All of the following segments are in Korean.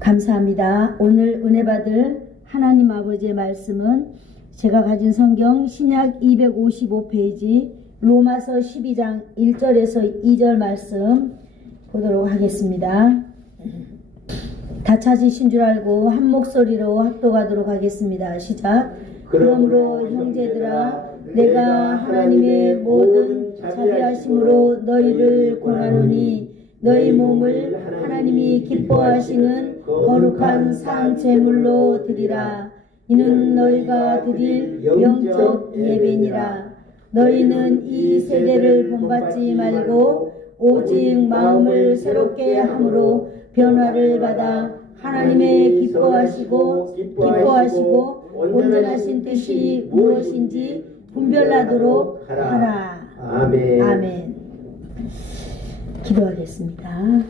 감사합니다. 오늘 은혜 받을 하나님 아버지의 말씀은 제가 가진 성경 신약 255페이지 로마서 12장 1절에서 2절 말씀 보도록 하겠습니다. 다 찾으신 줄 알고 한 목소리로 합독하도록 하겠습니다. 시작. 그러므로 형제들아 내가 하나님의 모든 자비하심으로 너희를 권하노니 너희 몸을 하나님이 기뻐하시는 거룩한 산 제물로 드리라. 이는 너희가 드릴 영적 예배니라. 너희는 이 세대를 본받지 말고 오직 마음을 새롭게 함으로 변화를 받아 하나님의 기뻐하시고 온전하신 뜻이 무엇인지 분별하도록 하라. 아멘. 아멘. 기도하겠습니다.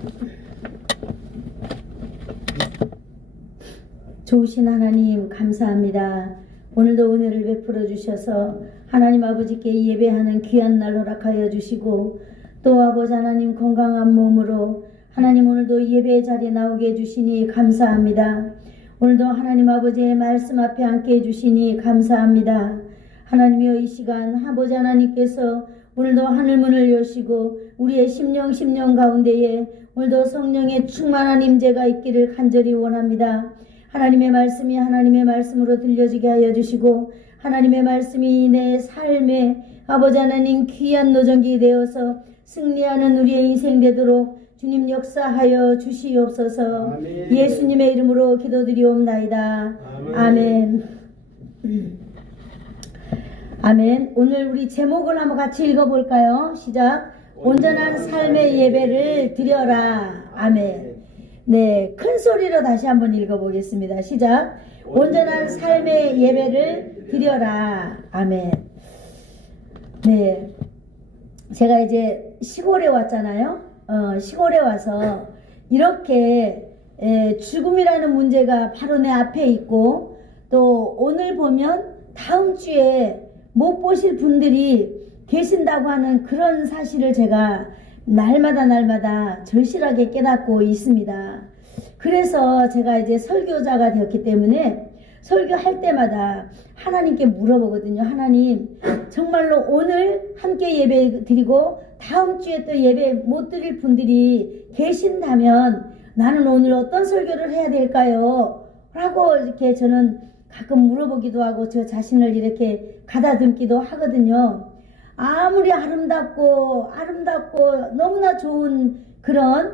좋으신 하나님 감사합니다. 오늘도 은혜를 베풀어 주셔서 하나님 아버지께 예배하는 귀한 날 허락하여 주시고 또 아버지 하나님 건강한 몸으로 하나님 오늘도 예배 자리에 나오게 해주시니 감사합니다. 오늘도 하나님 아버지의 말씀 앞에 앉게 해주시니 감사합니다. 하나님이여 이 시간 아버지 하나님께서 오늘도 하늘문을 여시고 우리의 심령 가운데에 오늘도 성령의 충만한 임재가 있기를 간절히 원합니다. 하나님의 말씀이 하나님의 말씀으로 들려지게 하여 주시고 하나님의 말씀이 내 삶에 아버지 하나님 귀한 노정기 되어서 승리하는 우리의 인생 되도록 주님 역사하여 주시옵소서. 아멘. 예수님의 이름으로 기도드리옵나이다. 아멘. 아멘. 오늘 우리 제목을 한번 같이 읽어볼까요? 시작. 온전한 삶의 예배를 드려라. 아멘. 네, 큰 소리로 다시 한번 읽어보겠습니다. 시작. 온전한 삶의 예배를 드려라. 아멘. 네, 제가 이제 시골에 왔잖아요. 시골에 와서 이렇게 죽음이라는 문제가 바로 내 앞에 있고 또 오늘 보면 다음 주에 못 보실 분들이 계신다고 하는 그런 사실을 제가 날마다 절실하게 깨닫고 있습니다. 그래서 제가 이제 설교자가 되었기 때문에 설교할 때마다 하나님께 물어보거든요. 하나님, 정말로 오늘 함께 예배 드리고 다음 주에 또 예배 못 드릴 분들이 계신다면 나는 오늘 어떤 설교를 해야 될까요? 라고 이렇게 저는 가끔 물어보기도 하고 저 자신을 이렇게 가다듬기도 하거든요. 아무리 아름답고 너무나 좋은 그런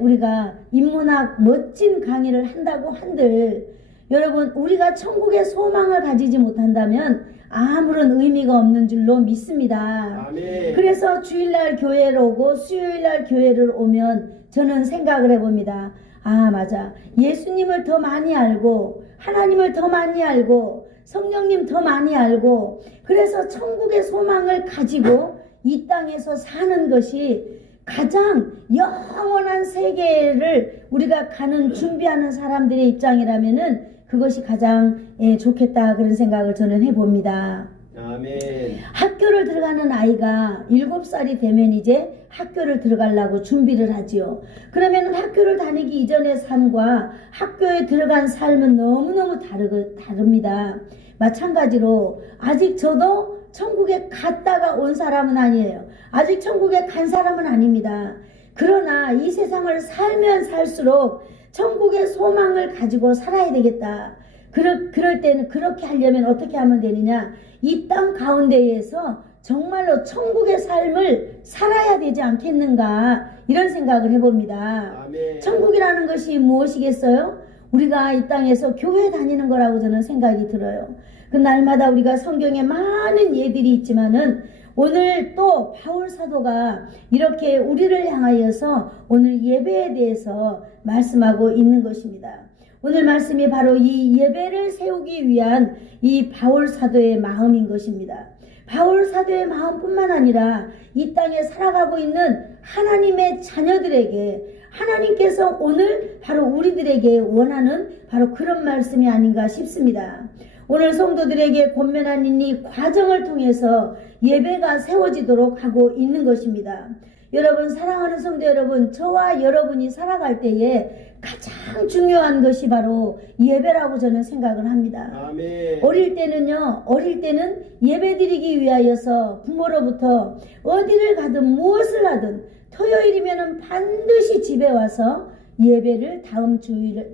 우리가 인문학 멋진 강의를 한다고 한들 여러분 우리가 천국의 소망을 가지지 못한다면 아무런 의미가 없는 줄로 믿습니다. 아멘. 그래서 주일날 교회를 오고 수요일날 교회를 오면 저는 생각을 해봅니다. 아 맞아, 예수님을 더 많이 알고 하나님을 더 많이 알고 성령님 더 많이 알고 그래서 천국의 소망을 가지고 이 땅에서 사는 것이 가장 영원한 세계를 우리가 가는 준비하는 사람들의 입장이라면은 그것이 가장 좋겠다 그런 생각을 저는 해봅니다. 아멘. 학교를 들어가는 아이가 7살이 되면 이제 학교를 들어가려고 준비를 하지요. 그러면 학교를 다니기 이전의 삶과 학교에 들어간 삶은 너무너무 다릅니다. 마찬가지로 아직 저도 천국에 갔다가 온 사람은 아니에요. 아직 천국에 간 사람은 아닙니다. 그러나 이 세상을 살면 살수록 천국의 소망을 가지고 살아야 되겠다. 그럴 때는 그렇게 하려면 어떻게 하면 되느냐? 이 땅 가운데에서 정말로 천국의 삶을 살아야 되지 않겠는가? 이런 생각을 해봅니다. 아멘. 천국이라는 것이 무엇이겠어요? 우리가 이 땅에서 교회 다니는 거라고 저는 생각이 들어요. 그 날마다 우리가 성경에 많은 예들이 있지만은 오늘 또 바울 사도가 이렇게 우리를 향하여서 오늘 예배에 대해서 말씀하고 있는 것입니다. 오늘 말씀이 바로 이 예배를 세우기 위한 이 바울 사도의 마음인 것입니다. 바울 사도의 마음뿐만 아니라 이 땅에 살아가고 있는 하나님의 자녀들에게 하나님께서 오늘 바로 우리들에게 원하는 바로 그런 말씀이 아닌가 싶습니다. 오늘 성도들에게 권면하는 이 과정을 통해서 예배가 세워지도록 하고 있는 것입니다. 여러분, 사랑하는 성도 여러분, 저와 여러분이 살아갈 때에 가장 중요한 것이 바로 예배라고 저는 생각을 합니다. 아멘. 어릴 때는 예배드리기 위하여서 부모로부터 어디를 가든 무엇을 하든 토요일이면 반드시 집에 와서 예배를 다음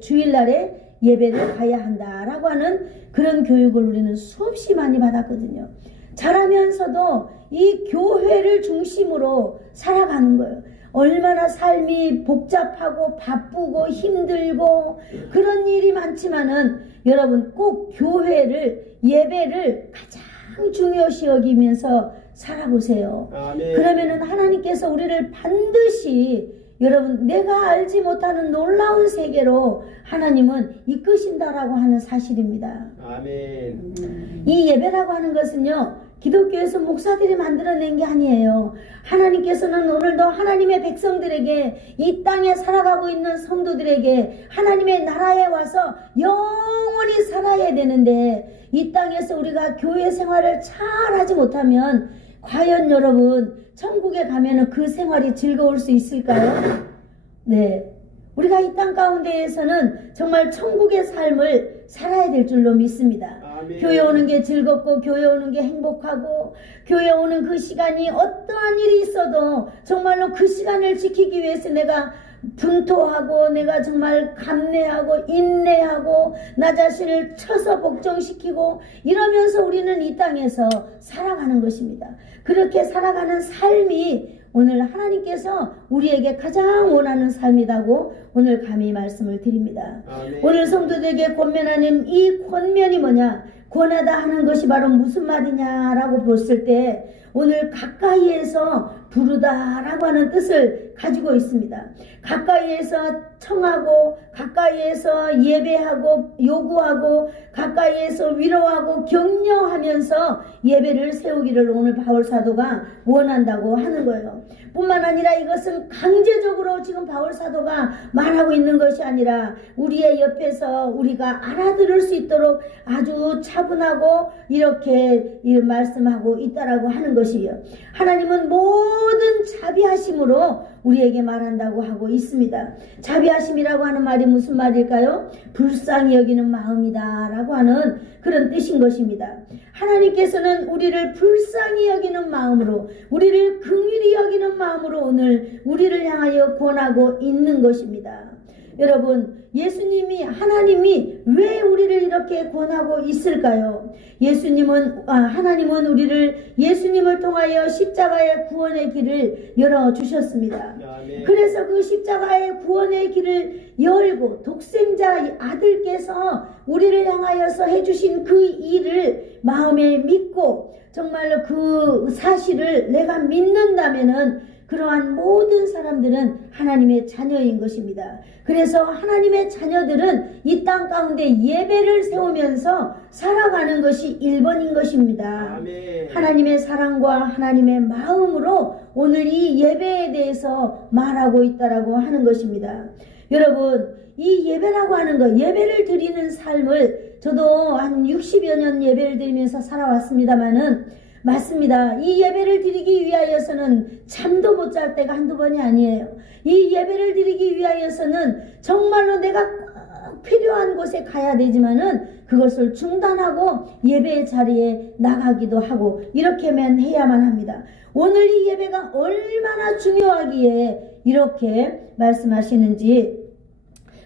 주일날에 예배를 가야 한다라고 하는 그런 교육을 우리는 수없이 많이 받았거든요. 자라면서도 이 교회를 중심으로 살아가는 거예요. 얼마나 삶이 복잡하고 바쁘고 힘들고 그런 일이 많지만은 여러분 꼭 예배를 가장 중요시 여기면서 살아보세요. 아멘. 그러면은 하나님께서 우리를 반드시 여러분 내가 알지 못하는 놀라운 세계로 하나님은 이끄신다라고 하는 사실입니다. 아멘. 이 예배라고 하는 것은요, 기독교에서 목사들이 만들어낸 게 아니에요. 하나님께서는 오늘도 하나님의 백성들에게, 이 땅에 살아가고 있는 성도들에게 하나님의 나라에 와서 영원히 살아야 되는데, 이 땅에서 우리가 교회 생활을 잘 하지 못하면 과연 여러분 천국에 가면은 그 생활이 즐거울 수 있을까요? 네. 우리가 이 땅 가운데에서는 정말 천국의 삶을 살아야 될 줄로 믿습니다. 아멘. 교회 오는 게 즐겁고 교회 오는 게 행복하고 교회 오는 그 시간이 어떠한 일이 있어도 정말로 그 시간을 지키기 위해서 내가 분토하고 내가 정말 감내하고 인내하고 나 자신을 쳐서 복종시키고 이러면서 우리는 이 땅에서 살아가는 것입니다. 그렇게 살아가는 삶이 오늘 하나님께서 우리에게 가장 원하는 삶이라고 오늘 감히 말씀을 드립니다. 아멘. 오늘 성도들에게 권면하는 이 권면이 뭐냐? 권하다 하는 것이 바로 무슨 말이냐라고 봤을 때 오늘 가까이에서 부르다라고 하는 뜻을 가지고 있습니다. 가까이에서 청하고 가까이에서 예배하고 요구하고 가까이에서 위로하고 격려하면서 예배를 세우기를 오늘 바울 사도가 원한다고 하는 거예요. 뿐만 아니라 이것은 강제적으로 지금 바울 사도가 말하고 있는 것이 아니라 우리의 옆에서 우리가 알아들을 수 있도록 아주 차분하고 이렇게 말씀하고 있다라고 하는 것이에요. 하나님은 모든 자비하심으로 우리에게 말한다고 하고 있습니다. 자비하심이라고 하는 말이 무슨 말일까요? 불쌍히 여기는 마음이다 라고 하는 그런 뜻인 것입니다. 하나님께서는 우리를 불쌍히 여기는 마음으로, 우리를 긍휼히 여기는 마음으로 오늘 우리를 향하여 권하고 있는 것입니다. 여러분, 하나님이 왜 우리를 이렇게 권하고 있을까요? 하나님은 우리를 예수님을 통하여 십자가의 구원의 길을 열어주셨습니다. 아멘. 그래서 그 십자가의 구원의 길을 열고 독생자 아들께서 우리를 향하여서 해주신 그 일을 마음에 믿고 정말로 그 사실을 내가 믿는다면은 그러한 모든 사람들은 하나님의 자녀인 것입니다. 그래서 하나님의 자녀들은 이 땅 가운데 예배를 세우면서 살아가는 것이 1번인 것입니다. 아멘. 하나님의 사랑과 하나님의 마음으로 오늘 이 예배에 대해서 말하고 있다라고 하는 것입니다. 여러분, 이 예배라고 하는 것, 예배를 드리는 삶을 저도 한 60여 년 예배를 드리면서 살아왔습니다마는 맞습니다. 이 예배를 드리기 위하여서는 잠도 못 잘 때가 한두 번이 아니에요. 이 예배를 드리기 위하여서는 정말로 내가 꼭 필요한 곳에 가야 되지만은 그것을 중단하고 예배의 자리에 나가기도 하고 이렇게만 해야만 합니다. 오늘 이 예배가 얼마나 중요하기에 이렇게 말씀하시는지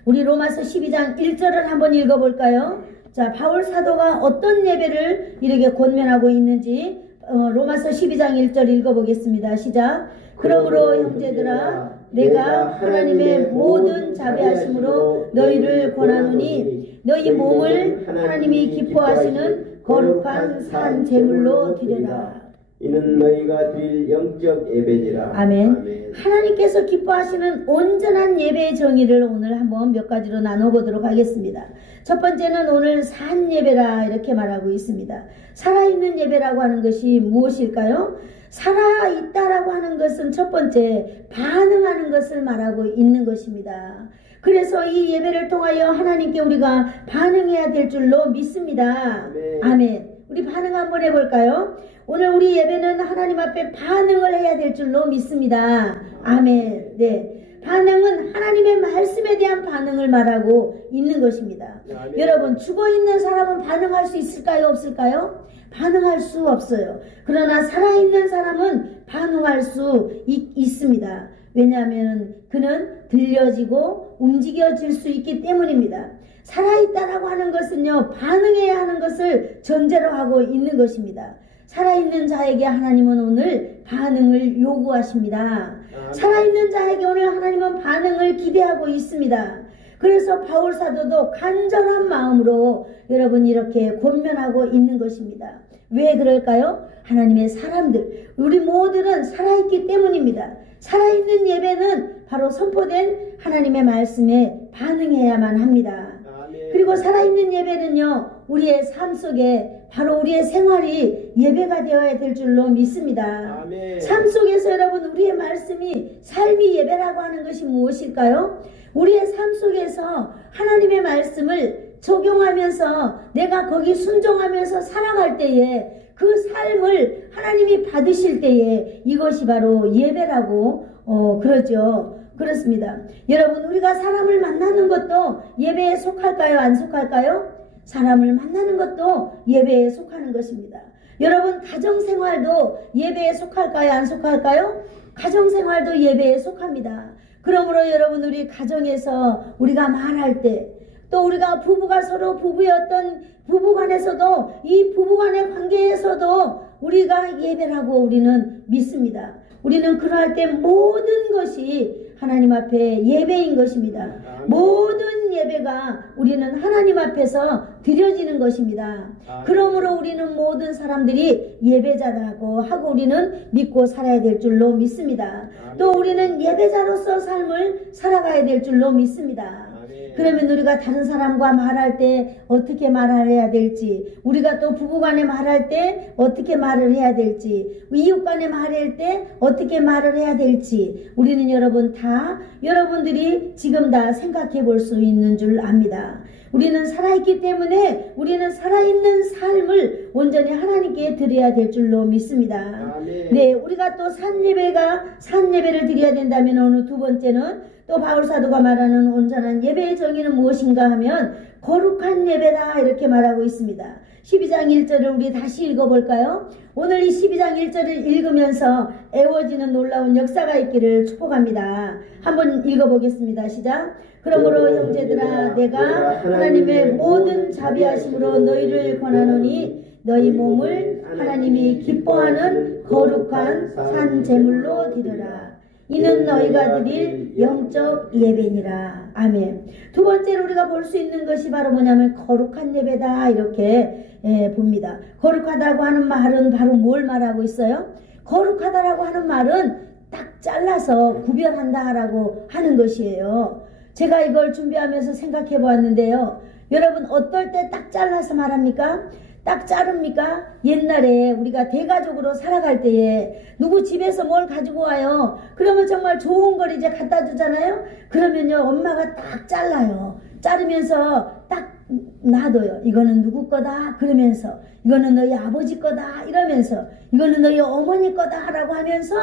우리 로마서 12장 1절을 한번 읽어볼까요? 자, 바울 사도가 어떤 예배를 이렇게 권면하고 있는지 로마서 12장 1절 읽어보겠습니다. 시작. 그러므로 형제들아 내가 하나님의 모든 자비하심으로 너희를 권하노니 너희 몸을 하나님이 기뻐하시는 거룩한 산 제물로 드려라. 이는 너희가 드릴 영적 예배니라. 아멘. 하나님께서 기뻐하시는 온전한 예배의 정의를 오늘 한번 몇 가지로 나눠보도록 하겠습니다. 첫 번째는 오늘 산 예배라 이렇게 말하고 있습니다. 살아있는 예배라고 하는 것이 무엇일까요? 살아있다라고 하는 것은 첫 번째 반응하는 것을 말하고 있는 것입니다. 그래서 이 예배를 통하여 하나님께 우리가 반응해야 될 줄로 믿습니다. 아멘. 아멘. 우리 반응 한번 해볼까요? 오늘 우리 예배는 하나님 앞에 반응을 해야 될 줄로 믿습니다. 아멘. 네. 반응은 하나님의 말씀에 대한 반응을 말하고 있는 것입니다. 아멘. 여러분, 죽어있는 사람은 반응할 수 있을까요? 없을까요? 반응할 수 없어요. 그러나 살아있는 사람은 반응할 수 있습니다. 왜냐하면 그는 들려지고 움직여질 수 있기 때문입니다. 살아있다라고 하는 것은요, 반응해야 하는 것을 전제로 하고 있는 것입니다. 살아있는 자에게 하나님은 오늘 반응을 요구하십니다. 살아있는 자에게 오늘 하나님은 반응을 기대하고 있습니다. 그래서 바울 사도도 간절한 마음으로 여러분 이렇게 권면하고 있는 것입니다. 왜 그럴까요? 하나님의 사람들, 우리 모두는 살아있기 때문입니다. 살아있는 예배는 바로 선포된 하나님의 말씀에 반응해야만 합니다. 그리고 살아있는 예배는요, 우리의 삶 속에 바로 우리의 생활이 예배가 되어야 될 줄로 믿습니다. 아멘. 삶 속에서 여러분 우리의 말씀이 삶이 예배라고 하는 것이 무엇일까요? 우리의 삶 속에서 하나님의 말씀을 적용하면서 내가 거기 순종하면서 살아갈 때에 그 삶을 하나님이 받으실 때에 이것이 바로 예배라고 그러죠. 그렇습니다. 여러분, 우리가 사람을 만나는 것도 예배에 속할까요? 안 속할까요? 사람을 만나는 것도 예배에 속하는 것입니다. 여러분, 가정생활도 예배에 속할까요? 안 속할까요? 가정생활도 예배에 속합니다. 그러므로 여러분, 우리 가정에서 우리가 말할 때, 또 우리가 부부가 서로 부부였던 부부간에서도 이 부부간의 관계에서도 우리가 예배라고 우리는 믿습니다. 우리는 그러할 때 모든 것이 하나님 앞에 예배인 것입니다. 아멘. 모든 예배가 우리는 하나님 앞에서 드려지는 것입니다. 아멘. 그러므로 우리는 모든 사람들이 예배자라고 하고 우리는 믿고 살아야 될 줄로 믿습니다. 아멘. 또 우리는 예배자로서 삶을 살아가야 될 줄로 믿습니다. 그러면 우리가 다른 사람과 말할 때 어떻게 말을 해야 될지, 우리가 또 부부간에 말할 때 어떻게 말을 해야 될지, 이웃간에 말할 때 어떻게 말을 해야 될지 우리는 여러분 다 여러분들이 지금 다 생각해 볼 수 있는 줄 압니다. 우리는 살아있기 때문에 우리는 살아있는 삶을 온전히 하나님께 드려야 될 줄로 믿습니다. 아멘. 네, 우리가 또 산예배를 드려야 된다면 어느 두 번째는 또 바울 사도가 말하는 온전한 예배의 정의는 무엇인가 하면 거룩한 예배라 이렇게 말하고 있습니다. 12장 1절을 우리 다시 읽어볼까요? 오늘 이 12장 1절을 읽으면서 애워지는 놀라운 역사가 있기를 축복합니다. 한번 읽어보겠습니다. 시작. 그러므로 형제들아, 내가 하나님의 모든 자비하심으로 너희를 권하노니 너희 몸을 하나님이 기뻐하는 거룩한 산 제물로 드려라. 이는 너희가 드릴 영적 예배니라. 아멘. 두 번째로 우리가 볼 수 있는 것이 바로 뭐냐면 거룩한 예배다 이렇게 봅니다. 거룩하다고 하는 말은 바로 뭘 말하고 있어요? 거룩하다라고 하는 말은 딱 잘라서 구별한다라고 하는 것이에요. 제가 이걸 준비하면서 생각해 보았는데요. 여러분, 어떨 때 딱 잘라서 말합니까? 딱 자릅니까? 옛날에 우리가 대가족으로 살아갈 때에 누구 집에서 뭘 가지고 와요. 그러면 정말 좋은 걸 이제 갖다 주잖아요. 그러면요, 엄마가 딱 잘라요. 자르면서 딱 놔둬요. 이거는 누구 거다 그러면서, 이거는 너희 아버지 거다 이러면서, 이거는 너희 어머니 거다 라고 하면서,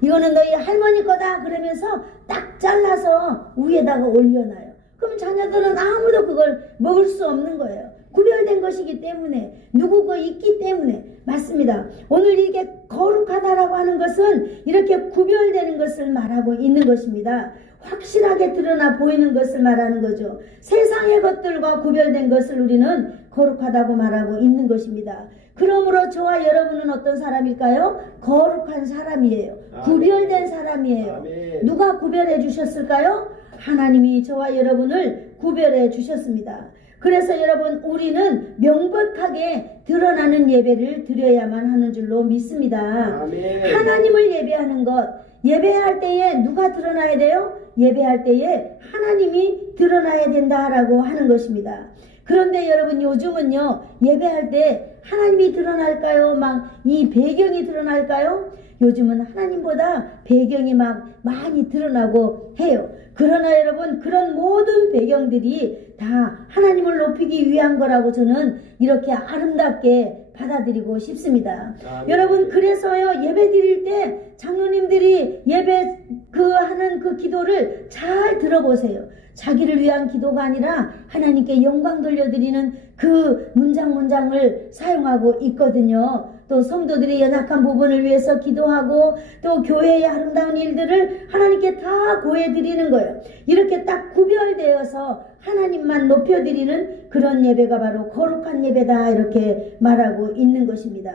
이거는 너희 할머니 거다 그러면서 딱 잘라서 위에다가 올려놔요. 그럼 자녀들은 아무도 그걸 먹을 수 없는 거예요. 구별된 것이기 때문에, 누구 거 있기 때문에. 맞습니다. 오늘 이게 거룩하다라고 하는 것은 이렇게 구별되는 것을 말하고 있는 것입니다. 확실하게 드러나 보이는 것을 말하는 거죠. 세상의 것들과 구별된 것을 우리는 거룩하다고 말하고 있는 것입니다. 그러므로 저와 여러분은 어떤 사람일까요? 거룩한 사람이에요. 아멘. 구별된 사람이에요. 아멘. 누가 구별해 주셨을까요? 하나님이 저와 여러분을 구별해 주셨습니다. 그래서 여러분, 우리는 명백하게 드러나는 예배를 드려야만 하는 줄로 믿습니다. 아멘. 하나님을 예배하는 것, 예배할 때에 누가 드러나야 돼요? 예배할 때에 하나님이 드러나야 된다라고 하는 것입니다. 그런데 여러분, 요즘은요, 예배할 때 하나님이 드러날까요? 막 이 배경이 드러날까요? 요즘은 하나님보다 배경이 막 많이 드러나고 해요. 그러나 여러분, 그런 모든 배경들이 다 하나님을 높이기 위한 거라고 저는 이렇게 아름답게 받아들이고 싶습니다. 여러분, 그래서요, 예배 드릴 때 장로님들이 예배 하는 그 기도를 잘 들어보세요. 자기를 위한 기도가 아니라 하나님께 영광 돌려드리는 그 문장을 사용하고 있거든요. 또 성도들의 연약한 부분을 위해서 기도하고 또 교회의 아름다운 일들을 하나님께 다 고해드리는 거예요. 이렇게 딱 구별되어서 하나님만 높여드리는 그런 예배가 바로 거룩한 예배다, 이렇게 말하고 있는 것입니다.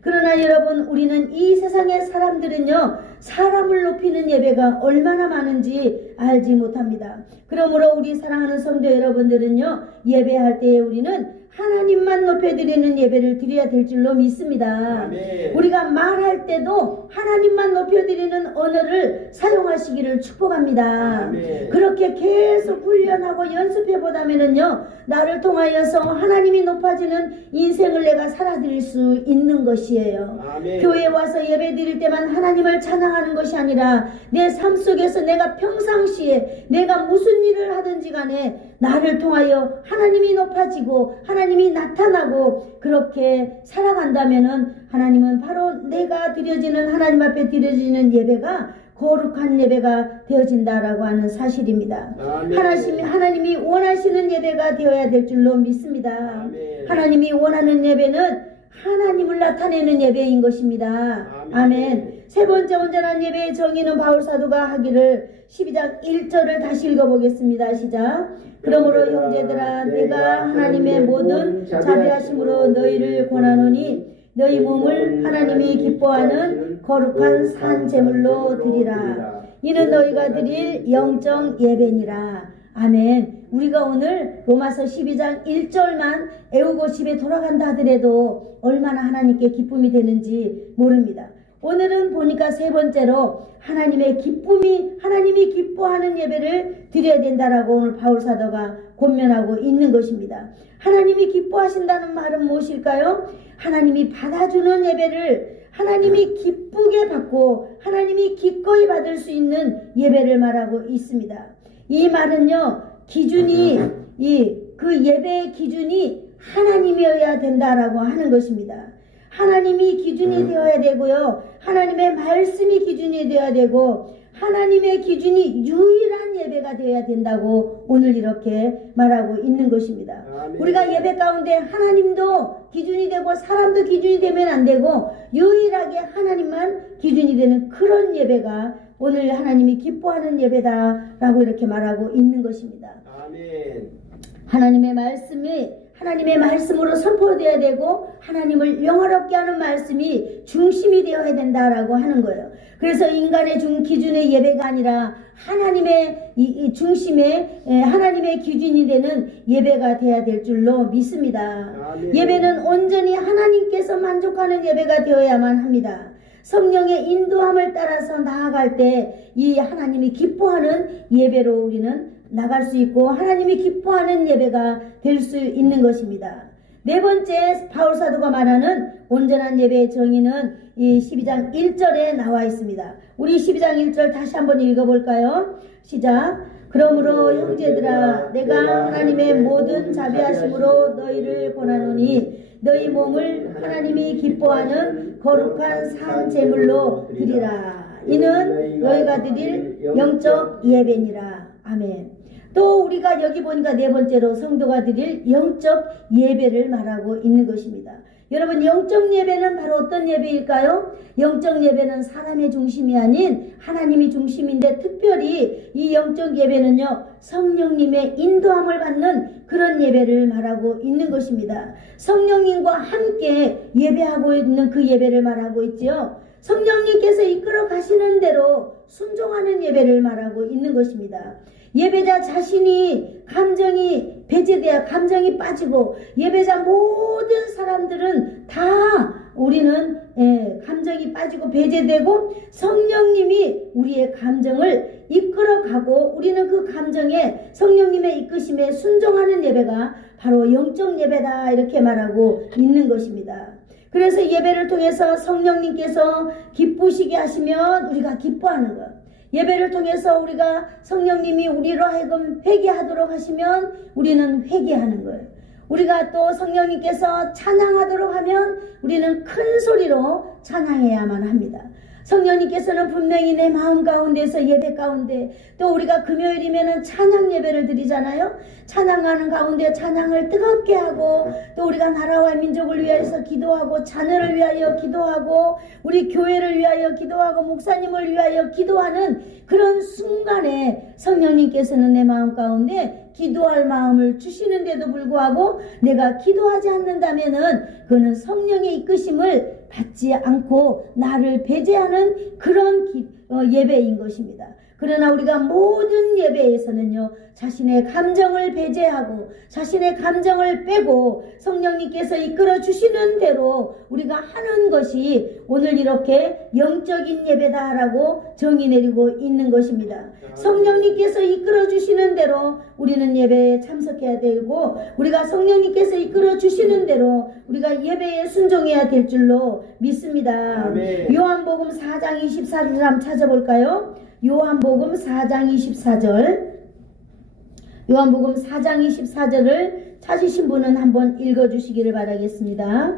그러나 여러분, 우리는 이 세상의 사람들은요, 사람을 높이는 예배가 얼마나 많은지 알지 못합니다. 그러므로 우리 사랑하는 성도 여러분들은요, 예배할 때에 우리는 하나님만 높여드리는 예배를 드려야 될 줄로 믿습니다. 아멘. 우리가 말할 때도 하나님만 높여드리는 언어를 사용하시기를 축복합니다. 아멘. 그렇게 계속 훈련하고 연습해보다면은요, 나를 통하여서 하나님이 높아지는 인생을 내가 살아드릴 수 있는 것이에요. 아멘. 교회에 와서 예배 드릴 때만 하나님을 찬양하는 것이 아니라 내 삶 속에서 내가 평상시에 내가 무슨 일을 하든지 간에 나를 통하여 하나님이 높아지고 하나님이 나타나고 그렇게 살아간다면은 하나님은 바로 내가 드려지는, 하나님 앞에 드려지는 예배가 거룩한 예배가 되어진다라고 하는 사실입니다. 아멘. 하나님이 원하시는 예배가 되어야 될 줄로 믿습니다. 아멘. 하나님이 원하는 예배는 하나님을 나타내는 예배인 것입니다. 아멘. 세 번째 온전한 예배의 정의는 바울사도가 하기를 12장 1절을 다시 읽어보겠습니다. 시작. 그러므로 형제들아, 내가 하나님의 모든 자비하심으로 너희를 권하노니 너희 몸을 하나님이 기뻐하는 거룩한 산 제물로 드리라. 이는 너희가 드릴 영적 예배니라. 아멘. 우리가 오늘 로마서 12장 1절만 애우고 집에 돌아간다 하더라도 얼마나 하나님께 기쁨이 되는지 모릅니다. 오늘은 보니까 세 번째로 하나님의 기쁨이, 하나님이 기뻐하는 예배를 드려야 된다라고 오늘 바울사도가 권면하고 있는 것입니다. 하나님이 기뻐하신다는 말은 무엇일까요? 하나님이 받아주는 예배를 하나님이 기쁘게 받고 하나님이 기꺼이 받을 수 있는 예배를 말하고 있습니다. 이 말은요, 기준이, 그 예배의 기준이 하나님이어야 된다라고 하는 것입니다. 하나님이 기준이 되어야 되고요, 하나님의 말씀이 기준이 되어야 되고, 하나님의 기준이 유일한 예배가 되어야 된다고 오늘 이렇게 말하고 있는 것입니다. 아멘. 우리가 예배 가운데 하나님도 기준이 되고 사람도 기준이 되면 안 되고 유일하게 하나님만 기준이 되는 그런 예배가 오늘 하나님이 기뻐하는 예배다라고 이렇게 말하고 있는 것입니다. 아멘. 하나님의 말씀으로 선포되어야 되고 하나님을 영화롭게 하는 말씀이 중심이 되어야 된다라고 하는 거예요. 그래서 인간의 기준의 예배가 아니라 하나님의 이 중심에 하나님의 기준이 되는 예배가 되어야 될 줄로 믿습니다. 아멘. 예배는 온전히 하나님께서 만족하는 예배가 되어야만 합니다. 성령의 인도함을 따라서 나아갈 때 이 하나님이 기뻐하는 예배로 우리는 나갈 수 있고 하나님이 기뻐하는 예배가 될 수 있는 것입니다. 네 번째 바울사도가 말하는 온전한 예배의 정의는 이 12장 1절에 나와 있습니다. 우리 12장 1절 다시 한번 읽어볼까요? 시작. 그러므로 형제들아, 내가 하나님의 모든 자비하심으로 너희를 권하노니 너희 몸을 하나님이 기뻐하는 거룩한 산 제물로 드리라. 이는 너희가 드릴 영적 예배니라. 아멘. 또 우리가 여기 보니까 네 번째로 성도가 드릴 영적 예배를 말하고 있는 것입니다. 여러분, 영적 예배는 바로 어떤 예배일까요? 영적 예배는 사람의 중심이 아닌 하나님이 중심인데, 특별히 이 영적 예배는요, 성령님의 인도함을 받는 그런 예배를 말하고 있는 것입니다. 성령님과 함께 예배하고 있는 그 예배를 말하고 있지요. 성령님께서 이끌어 가시는 대로 순종하는 예배를 말하고 있는 것입니다. 예배자 자신이 감정이 배제돼야 감정이 빠지고, 예배자 모든 사람들은 다 우리는 감정이 빠지고 배제되고 성령님이 우리의 감정을 이끌어가고 우리는 그 감정에 성령님의 이끄심에 순종하는 예배가 바로 영적 예배다, 이렇게 말하고 있는 것입니다. 그래서 예배를 통해서 성령님께서 기쁘시게 하시면 우리가 기뻐하는 것. 예배를 통해서 우리가 성령님이 우리로 하여금 회개하도록 하시면 우리는 회개하는 거예요. 우리가 또 성령님께서 찬양하도록 하면 우리는 큰 소리로 찬양해야만 합니다. 성령님께서는 분명히 내 마음 가운데서 예배 가운데 또 우리가 금요일이면은 찬양 예배를 드리잖아요. 찬양하는 가운데 찬양을 뜨겁게 하고 또 우리가 나라와 민족을 위하여서 기도하고 자녀를 위하여 기도하고 우리 교회를 위하여 기도하고 목사님을 위하여 기도하는 그런 순간에 성령님께서는 내 마음 가운데 기도할 마음을 주시는데도 불구하고 내가 기도하지 않는다면은 그는 성령의 이끄심을 받지 않고 나를 배제하는 그런 예배인 것입니다. 그러나 우리가 모든 예배에서는요, 자신의 감정을 배제하고 자신의 감정을 빼고 성령님께서 이끌어 주시는 대로 우리가 하는 것이 오늘 이렇게 영적인 예배다라고 정의 내리고 있는 것입니다. 성령님께서 이끌어 주시는 대로 우리는 예배에 참석해야 되고 우리가 성령님께서 이끌어 주시는 대로 우리가 예배에 순종해야 될 줄로 믿습니다. 아멘. 요한복음 4장 24절을 한번 찾아볼까요? 요한복음 4장 24절. 요한복음 4장 24절을 찾으신 분은 한번 읽어주시기를 바라겠습니다.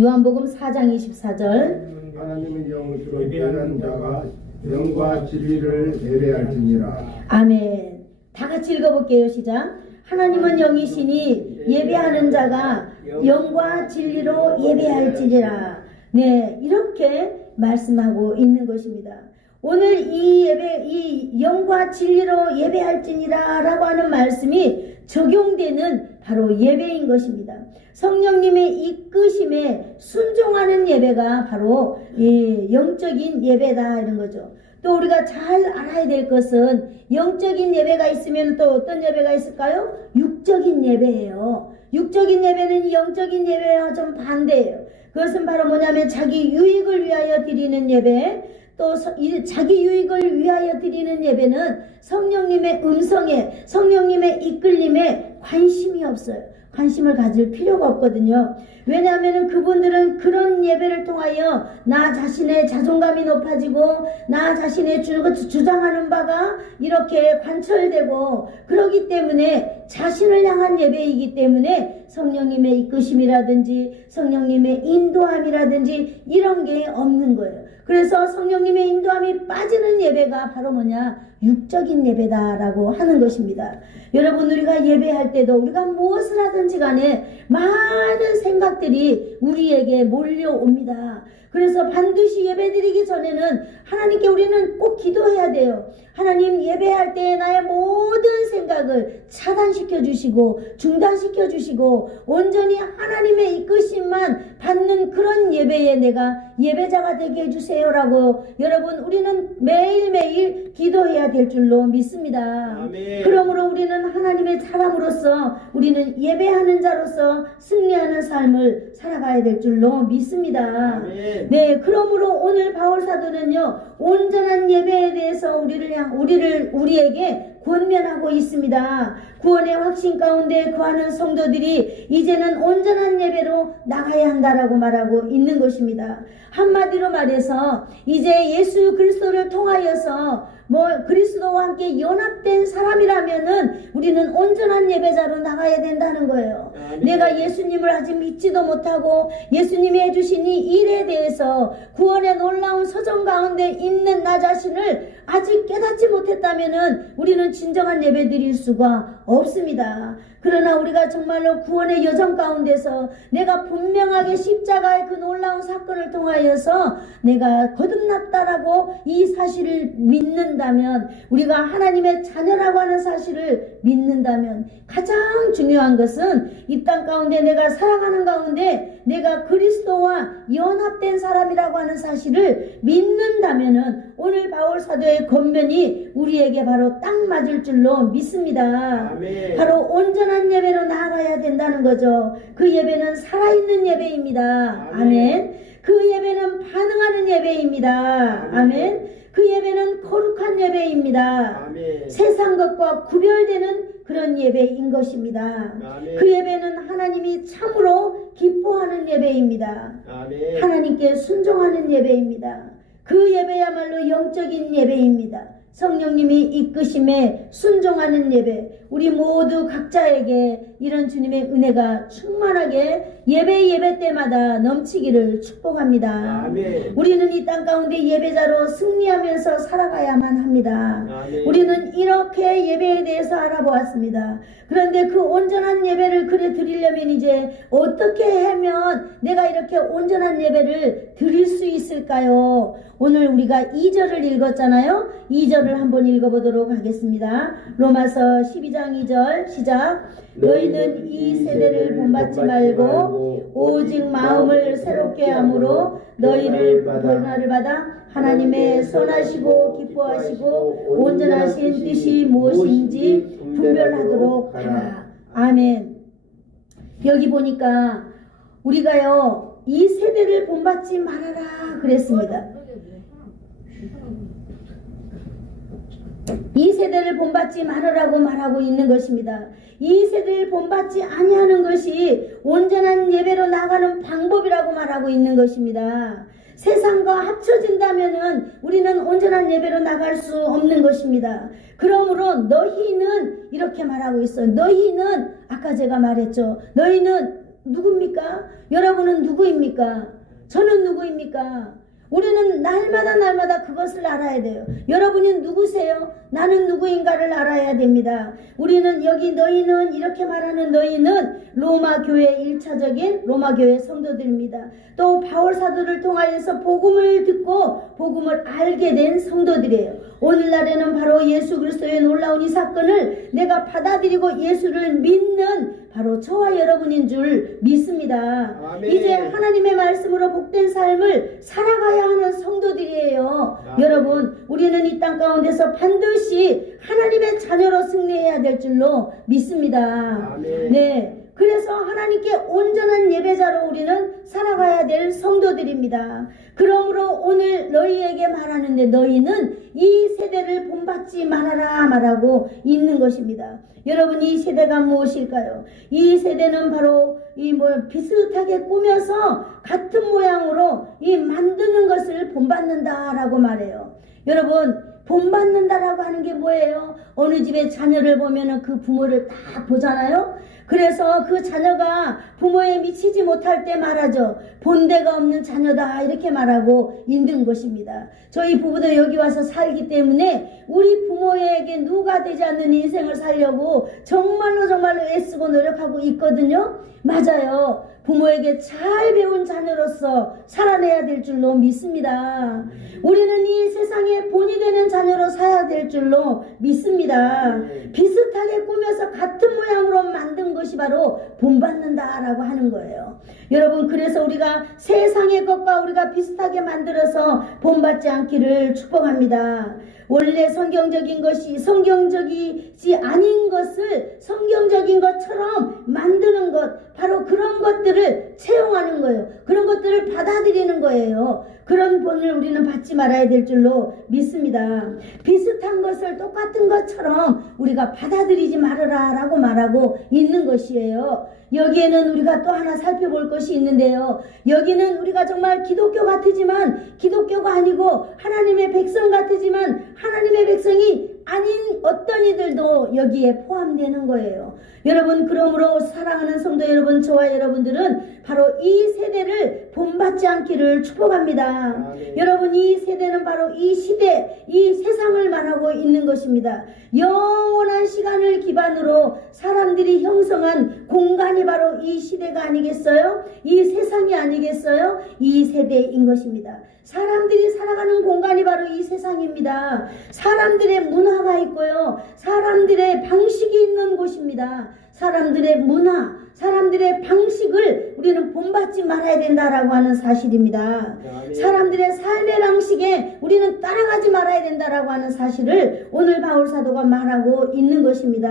요한복음 4장 24절. 하나님은 영으로 예배하는 자가 영과 진리를 예배할지니라. 아멘. 다 같이 읽어볼게요. 시작. 하나님은 영이시니 예배하는 자가 영과 진리로 예배할지니라. 네, 이렇게 말씀하고 있는 것입니다. 오늘 이 예배, 이 영과 진리로 예배할지니라 라고 하는 말씀이 적용되는 바로 예배인 것입니다. 성령님의 이끄심에 순종하는 예배가 바로 영적인 예배다 이런 거죠. 또 우리가 잘 알아야 될 것은 영적인 예배가 있으면 또 어떤 예배가 있을까요? 육적인 예배예요. 육적인 예배는 영적인 예배와 좀 반대예요. 그것은 바로 뭐냐면 자기 유익을 위하여 드리는 예배, 또 자기 유익을 위하여 드리는 예배는 성령님의 음성에 성령님의 이끌림에 관심이 없어요. 관심을 가질 필요가 없거든요. 왜냐하면 그분들은 그런 예배를 통하여 나 자신의 자존감이 높아지고 나 자신의 주장하는 바가 이렇게 관철되고 그러기 때문에 자신을 향한 예배이기 때문에 성령님의 이끄심이라든지 성령님의 인도함이라든지 이런 게 없는 거예요. 그래서 성령님의 인도함이 빠지는 예배가 바로 뭐냐? 육적인 예배다라고 하는 것입니다. 여러분, 우리가 예배할 때도 우리가 무엇을 하든지 간에 많은 생각들이 우리에게 몰려옵니다. 그래서 반드시 예배드리기 전에는 하나님께 우리는 꼭 기도해야 돼요. 하나님, 예배할 때 나의 모든 생각을 차단시켜 주시고 중단시켜 주시고 온전히 하나님의 이끄심만 받는 그런 예배에 내가 예배자가 되게 해주세요라고 여러분, 우리는 매일매일 기도해야 될 줄로 믿습니다. 아멘. 그러므로 우리는 하나님의 사람으로서 우리는 예배하는 자로서 승리하는 삶을 살아가야 될 줄로 믿습니다. 아멘. 네, 그러므로 오늘 바울 사도는요, 온전한 예배에 대해서 우리에게 권면하고 있습니다. 구원의 확신 가운데 거하는 성도들이 이제는 온전한 예배로 나가야 한다라고 말하고 있는 것입니다. 한마디로 말해서 이제 예수 그리스도를 통하여서 그리스도와 함께 연합된 사람이라면은 우리는 온전한 예배자로 나가야 된다는 거예요. 아멘. 내가 예수님을 아직 믿지도 못하고 예수님이 해주신 이 일에 대해서 구원의 놀라운 서정 가운데 있는 나 자신을 아직 깨닫지 못했다면은 우리는 진정한 예배 드릴 수가 없습니다. 그러나 우리가 정말로 구원의 여정 가운데서 내가 분명하게 십자가의 그 놀라운 사건을 통하여서 내가 거듭났다라고 이 사실을 믿는다면, 우리가 하나님의 자녀라고 하는 사실을 믿는다면 가장 중요한 것은 이 땅 가운데 내가 살아가는 가운데 내가 그리스도와 연합된 사람이라고 하는 사실을 믿는다면은 오늘 바울 사도의 권면이 우리에게 바로 딱 맞을 줄로 믿습니다. 아멘. 바로 온전한 예배로 나아가야 된다는 거죠. 그 예배는 살아있는 예배입니다. 아멘. 아멘. 그 예배는 반응하는 예배입니다. 아멘. 그 예배는 거룩한 예배입니다. 아멘. 세상 것과 구별되는 그런 예배인 것입니다. 아멘. 그 예배는 하나님이 참으로 기뻐하는 예배입니다. 아멘. 하나님께 순종하는 예배입니다. 그 예배야말로 영적인 예배입니다. 성령님이 이끄심에 순종하는 예배, 우리 모두 각자에게 이런 주님의 은혜가 충만하게 예배 때마다 넘치기를 축복합니다. 아멘. 우리는 이 땅 가운데 예배자로 승리하면서 살아가야만 합니다. 아멘. 우리는 이렇게 예배에 대해서 알아보았습니다. 그런데 그 온전한 예배를 그래 드리려면 이제 어떻게 하면 내가 이렇게 온전한 예배를 드릴 수 있을까요? 오늘 우리가 2절을 읽었잖아요. 2절을 한번 읽어보도록 하겠습니다. 로마서 12장 2절 시작. 너희는 이 세대를 본받지 말고 오직 마음을 새롭게 함으로 너희를 변화를 받아 하나님의 선하시고 기뻐하시고 온전하신 뜻이 무엇인지 분별하도록 하라. 아멘. 여기 보니까 우리가요 이 세대를 본받지 말아라 그랬습니다. 이 세대를 본받지 말으라고 말하고 있는 것입니다. 이 세대를 본받지 아니하는 것이 온전한 예배로 나가는 방법이라고 말하고 있는 것입니다. 세상과 합쳐진다면은 우리는 온전한 예배로 나갈 수 없는 것입니다. 그러므로 너희는 이렇게 말하고 있어요. 너희는 아까 제가 말했죠. 너희는 누굽니까? 여러분은 누구입니까? 저는 누구입니까? 우리는 날마다 그것을 알아야 돼요. 여러분은 누구세요? 나는 누구인가를 알아야 됩니다. 우리는 여기 너희는 이렇게 말하는 너희는 로마 교회 1차적인 로마 교회 성도들입니다. 또 바울 사도를 통하여서 복음을 듣고 복음을 알게 된 성도들이에요. 오늘날에는 바로 예수 그리스도의 놀라운 이 사건을 내가 받아들이고 예수를 믿는 바로 저와 여러분인 줄 믿습니다. 아멘. 이제 하나님의 말씀으로 복된 삶을 살아가야 하는 성도들이에요. 아멘. 여러분 우리는 이 땅 가운데서 반드시 하나님의 자녀로 승리해야 될 줄로 믿습니다. 아멘. 네, 그래서 하나님께 온전한 예배자로 우리는 살아가야 될 성도들입니다. 그러므로 오늘 너희에게 말하는데 너희는 이 세대를 본받지 말아라 말하고 있는 것입니다. 여러분 이 세대가 무엇일까요? 이 세대는 바로 비슷하게 꾸며서 같은 모양으로 만드는 것을 본받는다라고 말해요. 여러분 본받는다라고 하는 게 뭐예요? 어느 집에 자녀를 보면은 그 부모를 딱 보잖아요. 그래서 그 자녀가 부모에 미치지 못할 때 말하죠. 본데가 없는 자녀다 이렇게 말하고 있는 것입니다. 저희 부부도 여기 와서 살기 때문에 우리 부모에게 누가 되지 않는 인생을 살려고 정말로 애쓰고 노력하고 있거든요. 맞아요. 부모에게 잘 배운 자녀로서 살아내야 될 줄로 믿습니다. 우리는 이 세상에 본이 되는 자녀로 살아야 될 줄로 믿습니다. 비슷하게 꾸며서 같은 모양으로 만든 것이 바로 본받는다라고 하는 거예요. 여러분 그래서 우리가 세상의 것과 우리가 비슷하게 만들어서 본받지 않기를 축복합니다. 원래 성경적인 것이 성경적이지 아닌 것을 성경적인 것처럼 만드는 것, 바로 그런 것들을 채용하는 거예요. 그런 것들을 받아들이는 거예요. 그런 본을 우리는 받지 말아야 될 줄로 믿습니다. 비슷한 것을 똑같은 것처럼 우리가 받아들이지 말아라 라고 말하고 있는 것이에요. 여기에는 우리가 또 하나 살펴볼 것이 있는데요. 여기는 우리가 정말 기독교 같으지만 기독교가 아니고 하나님의 백성 같으지만 하나님의 백성이 아닌 어떤 이들도 여기에 포함되는 거예요. 여러분 그러므로 사랑하는 성도 여러분, 저와 여러분들은 바로 이 세대를 본받지 않기를 축복합니다. 아멘. 여러분 이 세대는 바로 이 시대, 이 세상을 말하고 있는 것입니다. 영원한 시간을 기반으로 사람들이 형성한 공간이 바로 이 시대가 아니겠어요? 이 세상이 아니겠어요? 이 세대인 것입니다. 사람들이 살아가는 공간이 바로 이 세상입니다. 사람들의 문화가 있고요. 사람들의 방식이 있는 곳입니다. 사람들의 문화, 사람들의 방식을 우리는 본받지 말아야 된다라고 하는 사실입니다. 사람들의 삶의 방식에 우리는 따라가지 말아야 된다라고 하는 사실을 오늘 바울 사도가 말하고 있는 것입니다.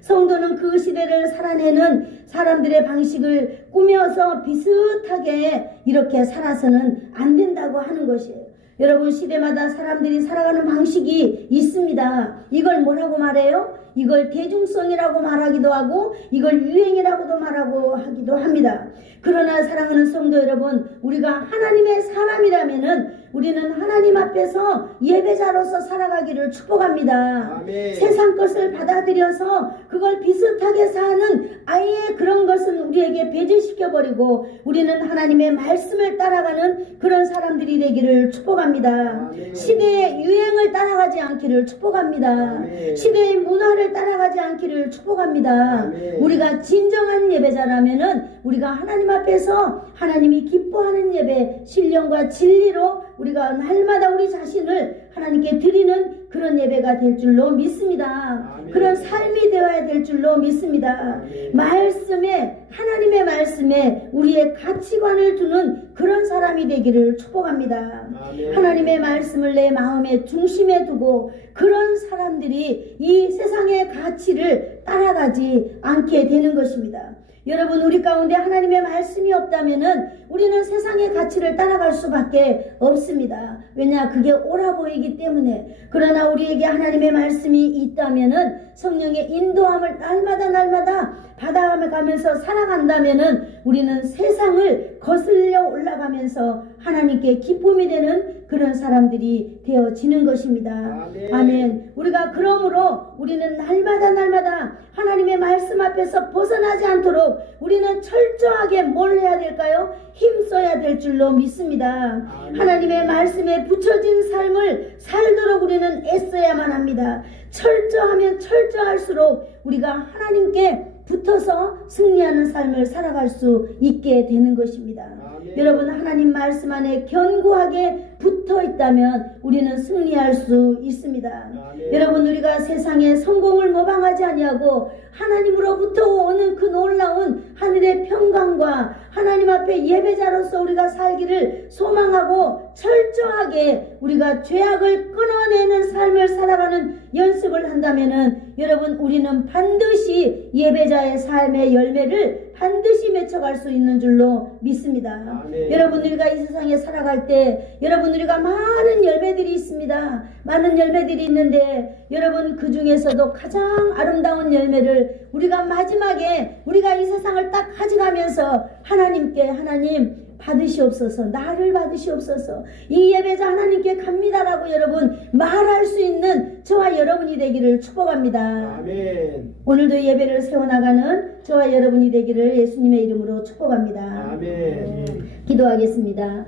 성도는 그 시대를 살아내는 사람들의 방식을 꾸며서 비슷하게 이렇게 살아서는 안 된다고 하는 것이에요. 여러분, 시대마다 사람들이 살아가는 방식이 있습니다. 이걸 뭐라고 말해요? 이걸 대중성이라고 말하기도 하고 이걸 유행이라고도 말하고 하기도 합니다. 그러나 사랑하는 성도 여러분, 우리가 하나님의 사람이라면은 우리는 하나님 앞에서 예배자로서 살아가기를 축복합니다. 아멘. 세상 것을 받아들여서 그걸 비슷하게 사는 아예 그런 것은 우리에게 배제시켜버리고 우리는 하나님의 말씀을 따라가는 그런 사람들이 되기를 축복합니다. 아멘. 시대의 유행을 따라가지 않기를 축복합니다. 아멘. 시대의 문화를 따라가지 않기를 축복합니다. 아멘. 우리가 진정한 예배자라면은 우리가 하나님 앞에서 하나님이 기뻐하는 예배, 신령과 진리로 우리가 날마다 우리 자신을 하나님께 드리는 그런 예배가 될 줄로 믿습니다. 아멘. 그런 삶이 되어야 될 줄로 믿습니다. 아멘. 말씀에, 하나님의 말씀에 우리의 가치관을 두는 그런 사람이 되기를 축복합니다. 아멘. 하나님의 말씀을 내 마음의 중심에 두고 그런 사람들이 이 세상의 가치를 따라가지 않게 되는 것입니다. 여러분, 우리 가운데 하나님의 말씀이 없다면은 우리는 세상의 가치를 따라갈 수밖에 없습니다. 왜냐? 그게 옳아 보이기 때문에. 그러나 우리에게 하나님의 말씀이 있다면은 성령의 인도함을 날마다 받아가면서 살아간다면은 우리는 세상을 거슬려 올라가면서 하나님께 기쁨이 되는 그런 사람들이 되어지는 것입니다. 아멘. 아멘. 우리가 그러므로 우리는 날마다 하나님의 말씀 앞에서 벗어나지 않도록 우리는 철저하게 뭘 해야 될까요? 힘써야 될 줄로 믿습니다. 아멘. 하나님의 말씀에 붙여진 삶을 살도록 우리는 애써야만 합니다. 철저하면 철저할수록 우리가 하나님께 붙어서 승리하는 삶을 살아갈 수 있게 되는 것입니다. 아멘. 여러분, 하나님 말씀 안에 견고하게 붙어 있다면 우리는 승리할 수 있습니다. 아멘. 여러분, 우리가 세상의 성공을 모방하지 아니하고 하나님으로부터 오는 그 놀라운 하늘의 평강과 하나님 앞에 예배자로서 우리가 살기를 소망하고 철저하게 우리가 죄악을 끊어내는 삶을 살아가는 연습을 한다면은 여러분, 우리는 반드시 예배자의 삶의 열매를 반드시 맺혀갈 수 있는 줄로 믿습니다. 아멘. 여러분, 우리가 이 세상에 살아갈 때 여러분, 우리가 많은 열매들이 있습니다. 많은 열매들이 있는데 여러분, 그 중에서도 가장 아름다운 열매를 우리가 마지막에 우리가 이 세상을 딱 가져가면서 하나님께, 하나님 받으시옵소서, 나를 받으시옵소서, 이 예배자 하나님께 갑니다라고 여러분 말할 수 있는 저와 여러분이 되기를 축복합니다. 아멘. 오늘도 예배를 세워나가는 저와 여러분이 되기를 예수님의 이름으로 축복합니다. 아멘. 기도하겠습니다.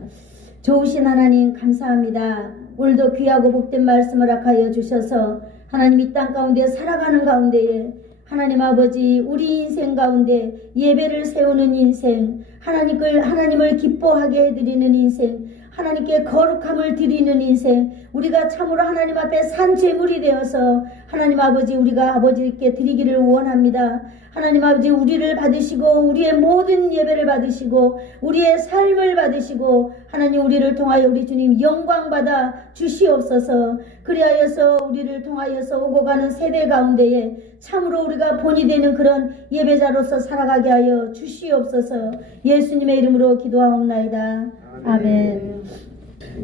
좋으신 하나님, 감사합니다. 오늘도 귀하고 복된 말씀을 허락하여 주셔서 하나님 이 땅 가운데 살아가는 가운데에 하나님 아버지, 우리 인생 가운데 예배를 세우는 인생, 하나님을 기뻐하게 해드리는 인생, 하나님께 거룩함을 드리는 인생, 우리가 참으로 하나님 앞에 산 제물이 되어서 하나님 아버지, 우리가 아버지께 드리기를 원합니다. 하나님 아버지, 우리를 받으시고 우리의 모든 예배를 받으시고 우리의 삶을 받으시고 하나님, 우리를 통하여 우리 주님 영광받아 주시옵소서. 그리하여서 우리를 통하여서 오고 가는 세대 가운데에 참으로 우리가 본이 되는 그런 예배자로서 살아가게 하여 주시옵소서. 예수님의 이름으로 기도하옵나이다. 아멘.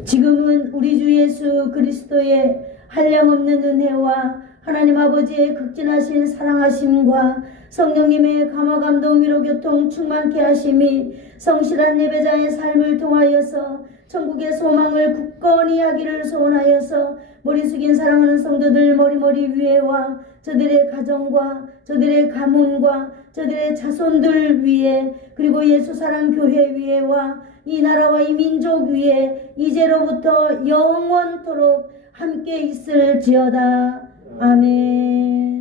지금은 우리 주 예수 그리스도의 한량없는 은혜와 하나님 아버지의 극진하신 사랑하심과 성령님의 감화감동 위로교통 충만케 하심이 성실한 예배자의 삶을 통하여서 천국의 소망을 굳건히 하기를 소원하여서 머리 숙인 사랑하는 성도들 머리 위에와 저들의 가정과 저들의 가문과 저들의 자손들 위에, 그리고 예수 사랑 교회 위에와 이 나라와 이 민족 위에 이제로부터 영원토록 함께 있을지어다. 아멘.